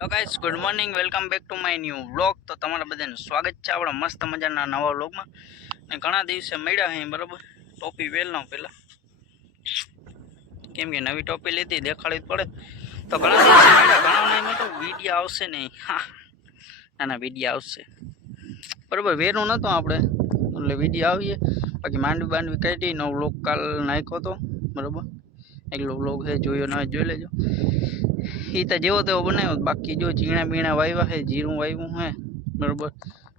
તો guys good morning, welcome back to my new vlog. તો તમારા બધાનું સ્વાગત છે આપણા મસ્ત મજાના નવા વ્લોગમાં. ને ઘણા દિવસે મળ્યા હે બરાબર. ટોપી પહેરનો પહેલાં, કેમ કે નવી ટોપી લીધી દેખાડવી પડે. તો ઘણા દિવસે મળ્યા, ઘણા એમાં તો વિડીયો આવશે નહીં. હા, નાના વિડીયો આવશે બરાબર. વેરું નહોતું આપણે એટલે વિડીયો આવીએ. બાકી માંડવી કાઢી નવો વ્લોગ કાલ નાખ્યો હતો બરાબર. એકલો વ્લોગ છે, જોયો ન જોઈ લેજો. એ તો જેવો તેવો બનાવ્યો. બાકી જો ચીણા બીણા વાવ્યા છે, જીરું વાવ્યું છે બરાબર.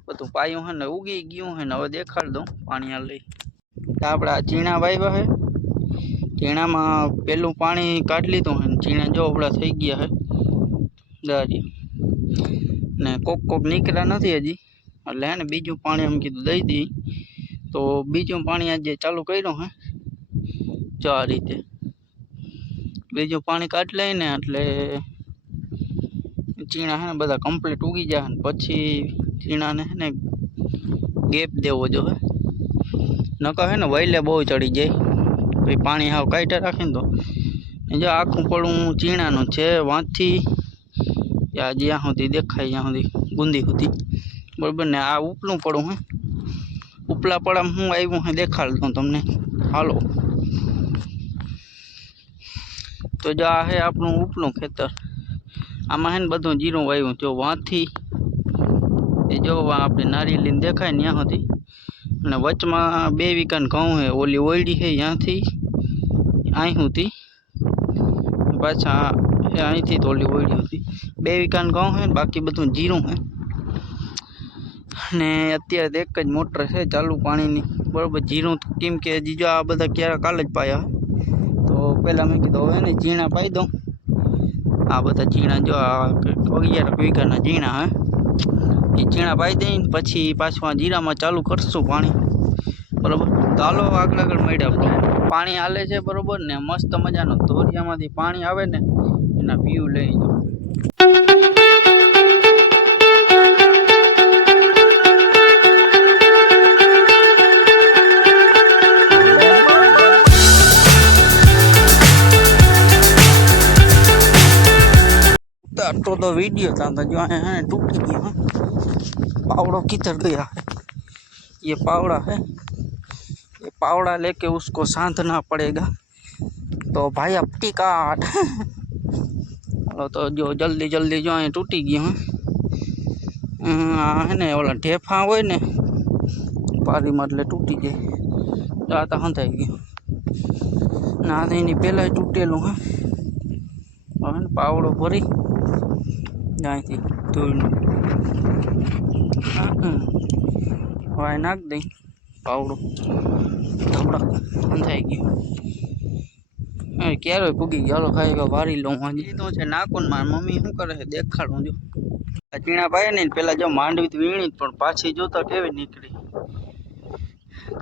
બધું પાયું છે ને ઉગી ગયું છે ને. હવે દેખાડ દઉં પાણી આ લઈ. આપણે આ ચીણા વાવ્યા છે. ચીણામાં પેલું પાણી કાઢી લીધું છે. ચીણા જો આપણા થઈ ગયા છે દારી ને કોક નીકળ્યા નથી હજી. એટલે હે ને બીજું પાણી એમ કીધું દઈ દઈ. તો બીજું પાણી આજે ચાલુ કર્યું છે જો આ રીતે. બીજું પાણી કાઢી લઈને એટલે ચીણા હે ને બધા કમ્પ્લીટ ઉગી જાય ને પછી ચીણાને હે ને ગેપ દેવો જોઈએ. નકર હે ને વૈલે બહુ ચડી જાય પછી પાણી હાવ કાઢ્યા રાખીને. તો જો આખું પડું ચીણાનું છે વાંથી જ્યાં સુધી દેખાય ત્યાં સુધી ગુંદી સુધી બરાબર. ને આ ઉપલું પડું હે. ઉપલા પડામાં હું આવ્યું હે દેખાડ દઉં તમને, હાલો. તો જો આ હે આપણું ઉપલું ખેતર. આમાં હે ને બધું જીરું વાવ્યું. જો વાંથી એ જો આપણે નારિયેળીને દેખાય ને ત્યાં સુધી. અને વચમાં 2 વીઘાનું ઘઉં છે. ઓલી ઓયડી છે ત્યાંથી અહીં સુધી પાછા અહીંથી તો ઓલી ઓયડી હતી. 2 વીઘાનું ઘઉં છે, બાકી બધું જીરું છે. ને અત્યારે એક જ મોટર છે ચાલુ પાણીની બરાબર. જીરું કેમ કે હજી જો આ બધા ક્યારે કાલે જ પાયા. તો પહેલાં મેં કીધું હવે ને ઝીણા પાઈ દઉં. આ બધા ઝીણા જો આ 11 વીઘાના ઝીણા હે. એ ઝીણા પાઈ દઈને પછી પાછું આ જીરામાં ચાલુ કરશું પાણી બરાબર. તો હાલો આગળ મળ્યા બ્લોગ. પાણી હાલે છે બરાબર ને મસ્ત મજાનો ધોરિયામાંથી પાણી આવે ને એના વ્યૂ લઈ જાઓ. तो वीडियो था जो है टूट गया। पावड़ो किधर गया है? ये पावड़ा है, ये पावड़ा लेके उसको साधना पड़ेगा। तो भाई अपटी काट तो जो जल्दी जो है टूटी गया है ने ओला ढेफा हो ने पारी मतलब टूटी गई जाता हंधाई गयो ना एनी पहला तूटेलू है। पावड़ो भरी અહીંથી ધૂળનો હવે નાખ દઈ પાવડો ધબડક અંધાઈ ગયું. ક્યારે પૂગી ગયો? હાલો ખાઈ ગયો વારી લઉં. હજી તો છે નાખું ને મારી મમ્મી શું કરે છે દેખાડું. જો ચીણા પાય ને પેલા જો માંડવી વીણી પણ પાછી જોતા કેવી નીકળી.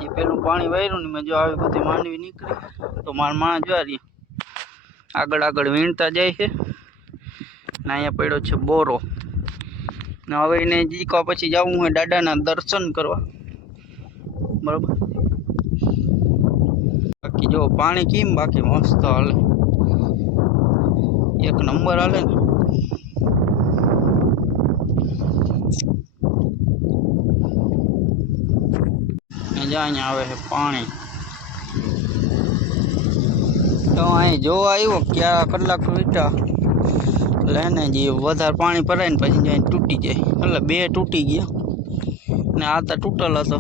એ પેલું પાણી વાર્યું ને મેં જો આવી બધી માંડવી નીકળી. તો મારા માં જોવા રહી આગળ વીણતા જાય છે. ને અહીંયા પડ્યો છે બોરો. ને હવે એને જીકા પછી જવું હોય દાદાના દર્શન કરવા બરાબર. બાકી જો પાણી કેમ બાકી મસ્ત હાલે, એક નંબર હાલે ને. અહીંયા આવે છે પાણી. તો અહીં જોવા આવ્યો ક્યાં કલાક વીટા એટલે ને જે વધારે પાણી ભરાય ને પછી જાય તૂટી જાય. એટલે 2 તૂટી ગયા ને આ તો તૂટેલ હતો.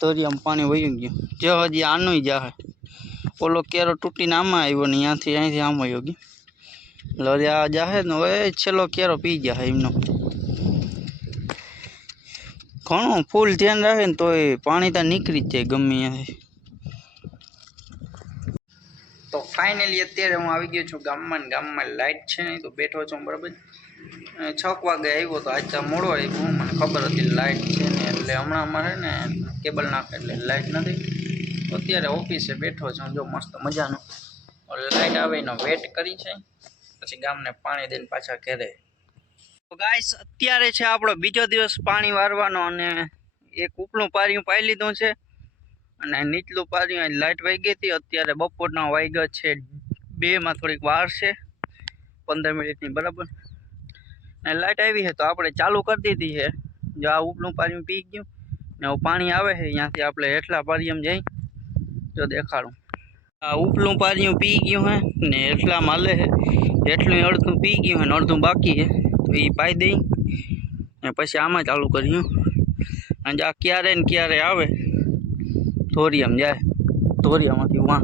ધોરિયામાં પાણી વહી ગયું. જો હજી આનું જાહે. ઓલો કેરો તૂટીને આમાં આવ્યો ને અહીંથી આમ આવ્યો ગયો. એટલે હજી આ જાહે ને હવે છેલ્લો કેરો પી જાય એમનો. ઘણું ફૂલ ધ્યાન રાખે ને તો એ પાણી તો નીકળી જ જાય ગમે ત્યાંથી. તો ફાઇનલી અત્યારે હું આવી ગયો છું ગામમાં. લાઇટ છે નહીં તો બેઠો છું બરાબર. 6 વાગે આવ્યો તો આજ તો મોડો આવ્યો. મને ખબર હતી લાઇટ છે ને એટલે હમણાં અમારે ને કેબલ નાખે એટલે લાઇટ નથી. તો અત્યારે ઓફિસે બેઠો છું જો મસ્ત મજાનો. લાઇટ આવે એનો વેટ કરી છે પછી ગામને પાણી દઈને પાછા ઘરે. તો ગાઈસ અત્યારે છે આપણો બીજો દિવસ પાણી વારવાનો અને એક ઉપલું પારિયું પાઈ લીધું છે અને નીચલું પારિયું લાઇટ વહી ગઈ હતી. અત્યારે બપોરના વાગ્યા છે 2 માં થોડીક વાર છે 15 મિનિટની બરાબર. ને લાઇટ આવી છે તો આપણે ચાલુ કરી દીધી છે. જો આ ઉપલું પાણી પી ગયું ને પાણી આવે છે ત્યાંથી આપણે હેઠલા પાણીમાં જઈ જો દેખાડું. આ ઉપલું પાણી પી ગયું હે ને હેઠલા માલે છે. હેઠલું અડધું પી ગયું છે ને અડધું બાકી છે તો એ પાઈ દઈ ને પછી આમાં ચાલુ કર્યું. અને આ ક્યારે ને ક્યારે આવે ધોરિયામાં જાય, ધોરિયામાંથી વાં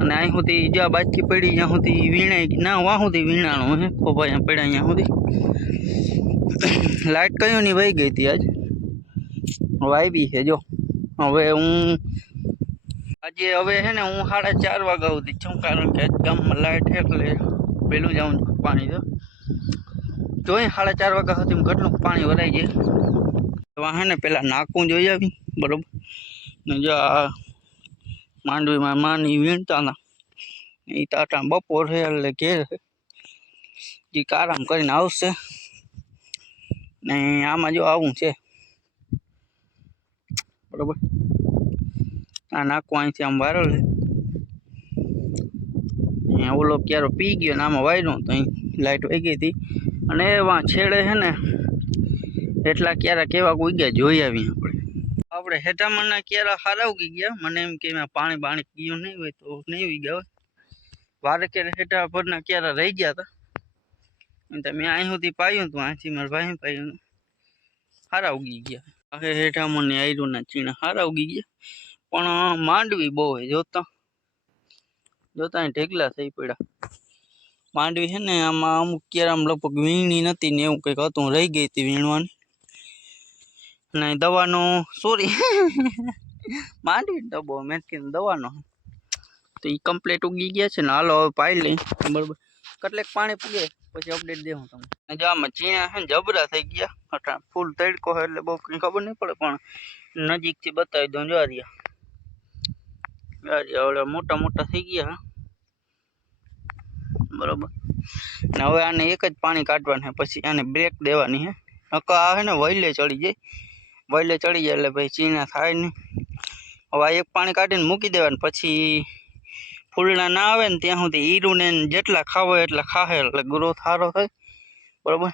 અને અહીં સુધી જ્યાં બાજકી પડી ત્યાં સુધી વીણાય ના વાં સુધી વીણાણું હે ખોબા અહીંયા પડ્યા અહીંયા સુધી. લાઇટ કયું ની વહી ગઈ હતી આજ, હવે આવી છે જો. હવે હવે હે ને હું 4:30 વાગ્યા સુધી છું, કારણ કે ગામમાં લાઇટ છે એટલે પેલું જાઉં પાણી તો જોઈ 4:30 વાગ્યા સુધી કેટલું પાણી ભરાઈ જાય. એમાં હે ને પેલા નાકું જોઈ આવી બરોબર ને જો આ માંડવીમાં માની વીણતા હતા એ તાટા બપોર છે એટલે ઘેર જે આરામ કરીને આવશે ને આમાં જો આવું છે બરોબર. આ નાકું અહીંથી આમ વાયરલ છે, ઓલો ક્યારો પી ગયો ને આમાં વાયરું તો અહીં લાઇટ વહી ગઈ હતી. અને એવા છેડે છે ને એટલા ક્યારા કેવા ઉગ્યા જોઈ આવી આપણે હેઠામણના ક્યારા સારા ઉગી ગયા. મને એમ કે પાણી બાણી ગયું નહીં હોય તો નહીં ઉગ્યા હોય. વારે ક્યારે હેઠા પરના ક્યારા રહી ગયા હતા મેં અહીં સુધી પાયું હતું, અહીંથી મારા ભાઈ પાયું સારા ઉગી ગયા. હેઠામણની આયરુના ચીણા સારા ઉગી ગયા પણ માંડવી બહુ હોય જોતા ઢેગલા થઈ પડ્યા. માંડવી છે ને આમાં અમુક ક્યારામાં લગભગ વીણી નથી ને એવું કંઈક હતું, રહી ગઈ હતી વીણવાની. ને દવાનો સોરી માંડવી ડબ્બો મેં કીધું દવાનો તો એ કમ્પ્લીટ ઉગી ગયા છે ને. હાલો હવે પાઈ લઈ બરાબર, કેટલેક પાણી પીએ પછી અપડેટ દેવું તમને. જો આમાં ચીણા છે ને જબરા થઈ ગયા, ફૂલ તડકો છે એટલે બહુ કંઈ ખબર નહીં પડે પણ નજીકથી બતાવી દઉં. હવે મોટા મોટા થઈ ગયા બરોબર. ને હવે આને એક જ પાણી કાઢવાનું છે, પછી આને બ્રેક દેવાની છે. આ છે ને વૈલે ચડી જાય, વૈલે ચડી જાય એટલે ભાઈ ચીણા થાય નહીં. હવે આ એક પાણી કાઢીને મૂકી દેવાનું, પછી ફૂલના ના આવે ને ત્યાં સુધી હીરું ને જેટલા ખાવો એટલા ખાહે એટલે ગ્રોથ સારો થાય બરોબર.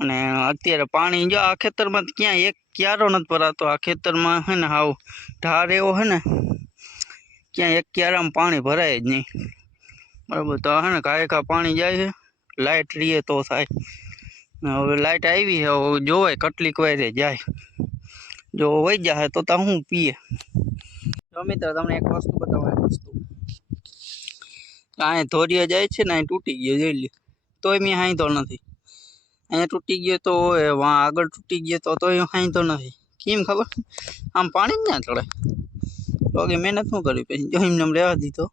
અને અત્યારે પાણી જો આ ખેતરમાં ક્યાંય એક ક્યારો નથી ભરાતો. આ ખેતરમાં છે ને હાવ ઢાર એવો છે ને ક્યાંય એક ક્યારામાં પાણી ભરાય જ નહીં બરાબર. તો છે ને કાયકા પાણી જાય છે, લાઇટ રીએ તો થાય. હવે લાઇટ આવી છે, હવે જોવાય કેટલીક વારે જાય. જો વહી જાય તો હું પીએ. તો મિત્ર તમને એક વસ્તુ બતાવું, એક વસ્તુ અહીંયા ધોરિયા જાય છે ને અહીં તૂટી ગયો જોઈ લે તોય મેં હાંધો નથી. અહીંયા તૂટી ગયો તો વાં આગળ તૂટી ગયો તો તોય હાંધો નથી. કેમ ખબર? આમ પાણી જ ના ચડે તો કે મહેનત શું કરવી, પછી જો એમને રહેવા દીધો.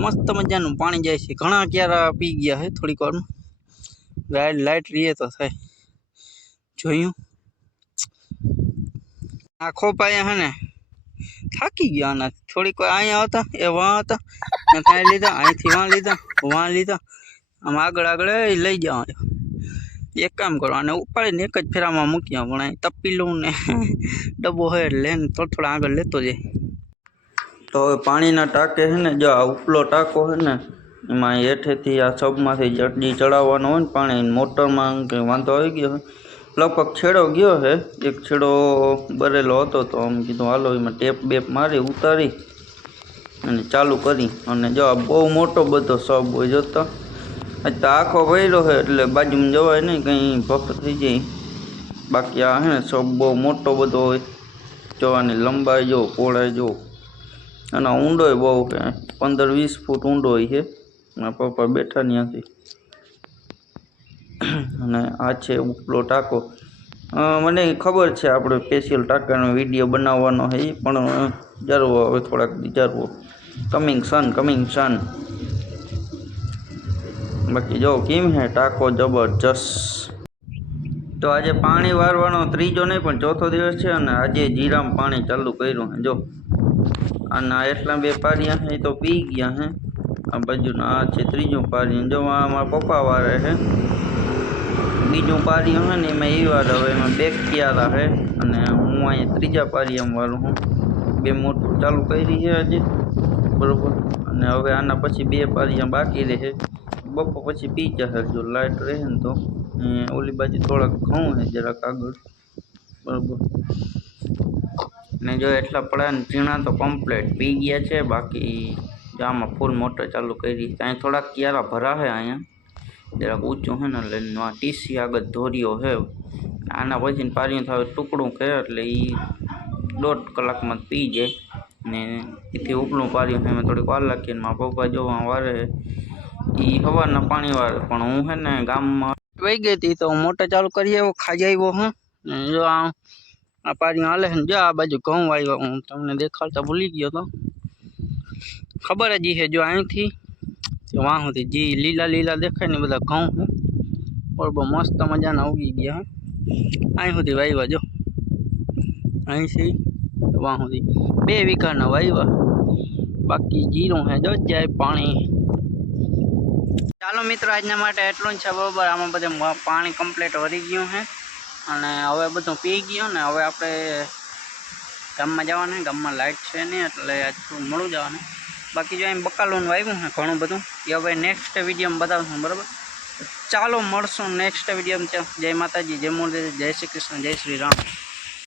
મસ્ત મજાનું પાણી જાય છે, ઘણા ક્યારા પી ગયા છે થોડીક વારમાં. લાઇટ રીએ તો થાય. જોયું આ ખોપાયા હે ને થાકી ગયા આના. થોડીક વાર અહીંયા હતા એ વાં હતા ત્યાં લીધા, અહીંથી વાં લીધા આમ આગળ લઈ જાઓ. એક કામ કરો આને ઉપાડીને એક જ ફેરામાં મૂક્યા, પણ અહીં તપીલું ને ડબ્બો હોય એટલે થોડા આગળ લેતો જાય. તો હવે પાણીના ટાંકે છે ને જો આ ઉપલો ટાંકો છે ને એમાં હેઠેથી આ સબમાંથી જડજી ચડાવવાનો હોય ને પાણી મોટરમાં કંઈ વાંધો આવી ગયો હોય. લગભગ છેડો ગયો છે, એક છેડો બરેલો હતો તો આમ કીધું હાલો એમાં ટેપ બેપ મારી ઉતારી અને ચાલુ કરી. અને જો બહુ મોટો બધો સબ હોય જોતો તો આખો ભર્યો છે એટલે બાજુમાં જવાય નહીં, કંઈ ભફ થઈ જાય. બાકી આ છે ને સબ બહુ મોટો બધો હોય, જોવાની લંબાઈ જો પહોળાઈ જો અને ઊંડોય બહુ છે, 15-20 ફૂટ ઊંડો હોય છે. મારા પપ્પા બેઠા ત્યાંથી. અને આ છે ઉપલો ટાંકો. મને ખબર છે આપણે સ્પેશિયલ ટાંકાનો વિડીયો બનાવવાનો છે પણ જરૂર હવે થોડાક વિચારવો. કમિંગ સન. બાકી જો કેમ હે ટાંકો જબરજસ્ત. તો આજે પાણી વારવાનો ત્રીજો નહીં પણ ચોથો દિવસ છે અને આજે જીરામાં પાણી ચાલુ કર્યું હે જો. અને એટલા બે પારિયા છે તો પી ગયા હે. આ બાજુના આ છે ત્રીજું પારિયું. જો આ મારા પપ્પા વારે છે. બીજું પારિયું છે ને એમાં એ વાર હવે એમાં બે ક્યારા છે અને હું અહીંયા ત્રીજા પારિયામાં વાળું હું. બે મોટું ચાલુ કરી છે આજે બરોબર. અને હવે આના પછી બે પારિયા બાકી રહે, બપોર પછી પી જશે જો લાઇટ રહે ને તો. ઓલી બાજુ થોડાક ઘઉં છે જરાક આગળ, બરાબર. ને જો એટલા પડ્યા ને ઝીણા તો કમ્પ્લીટ પી ગયા છે. બાકી જો આમાં ફૂલ મોટર ચાલુ કરી. અહીંયા થોડાક ક્યારા ભરા છે, અહીંયા જરાક ઊંચું છે ને એટલે ટીસી આગળ ધોરીઓ છે. આના પછી પારીઓ થાય ટુકડું કરે એટલે એ 1.5 કલાકમાં પી જાય. ને એથી ઉપલું પાર્યું છે એમાં થોડીક વાર લાગી. ને મારા પપ્પા જોવા વારે એ સવારના પાણી વાળે, પણ હું છે ને ગામમાં વહી ગઈ હતી તો મોટર ચાલુ કરી આવ્યો, ખાઈ આવ્યો હું. જો આ પાણી હાલે છે. જો આ બાજુ ઘઉં આવ્યો, હું તમને દેખાડતા ભૂલી ગયો તો. ખબર જ છે જો અહીંથી વાહ સુધી જે લીલા લીલા દેખાય ને બધા ઘઉં છે, બરોબર મસ્ત મજાના ઉગી ગયા. અહીં સુધી વાવ્યા જો, અહીંથી વાહ સુધી 2 વીઘાના વાવ્યા. બાકી જીરું છે જો જાય પાણી. ચાલો મિત્રો, આજના માટે એટલું જ છે, બરોબર. આમાં બધે પાણી કમ્પ્લીટ ભરી ગયું છે અને હવે બધું પી ગયું ને હવે આપણે ગામમાં જવાનું. ગામમાં લાઇટ છે નહીં એટલે આજ થોડું મોડું જવાનું. બાકી જો એમ બકાલું વાવ્યું છે ઘણું બધું, એ હવે નેક્સ્ટ વિડીયોમાં બતાવશું, બરાબર. ચાલો મળશું નેક્સ્ટ વિડીયોમાં. જય માતાજી, જય મુરલીધર, જય શ્રી કૃષ્ણ, જય શ્રી રામ.